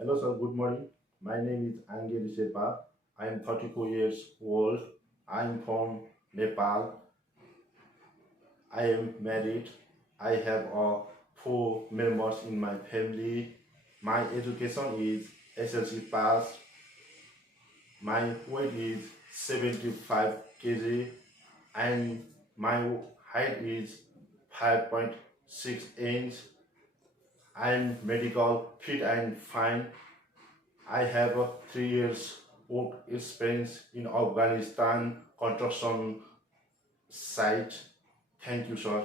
Hello, sir. Good morning. My name is Sherpa. I am 34 years old. I am from Nepal. I am married. I have four members in my family. My education is SLC pass. My weight is 75 kg and my height is 5.6 inch. I am medical fit and fine. I have a 3 years work experience in Afghanistan construction site. Thank you, sir.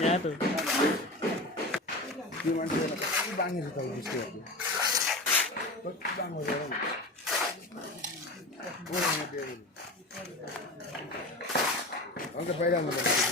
यहाँ तो त्यो मान्छेलाई कति बाङ्गेछ त उसको कति बाङ्गो छ अन्त पहिला आउनु